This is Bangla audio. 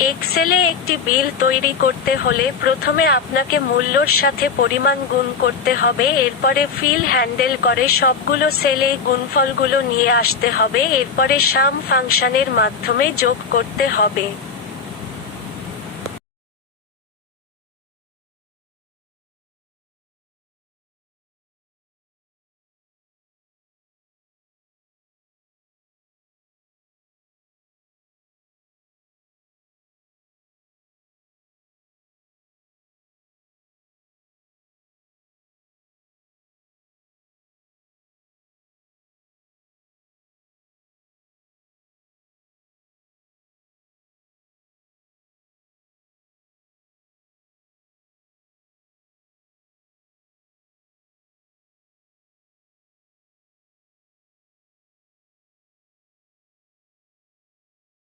এক্সেলে একটি বিল তৈরি করতে হলে প্রথমে আপনাকে মূল্যর সাথে পরিমাণ গুণ করতে হবে, এরপরে ফিল হ্যান্ডেল করে সবগুলো সেলে গুণফলগুলো নিয়ে আসতে হবে, এরপরে সাম ফাংশনের মাধ্যমে যোগ করতে হবে।